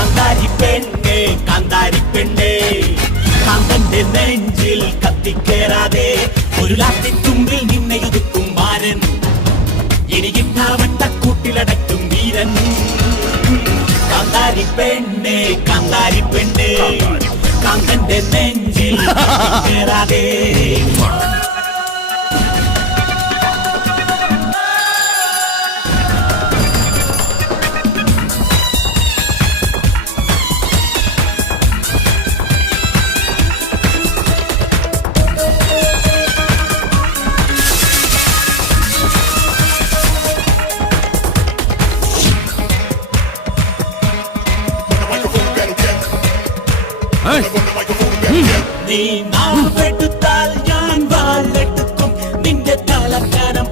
കാന്താരി പെണ്ണേ കാന്താരി പെണ്ണേ കാന്തന്റെ നെഞ്ചിൽ കത്തിക്കേറാതെ ഒരു ലാത്തിത്തുമ്പിൽ നിന്നെ ഒതുക്കും മാരൻ എനിക്കിട്ടാവട്ടക്കൂട്ടിലടക്കും വീരൻ കാന്താരി പെണ്ണേ കാന്താരി പെണ്ണേ കാന്തന്റെ നെഞ്ചിൽ കത്തിക്കേറാതെ നീ നാവെടുത്താൽ ഞാൻ വാളെടുക്കും നിന്റെ തലക്കനം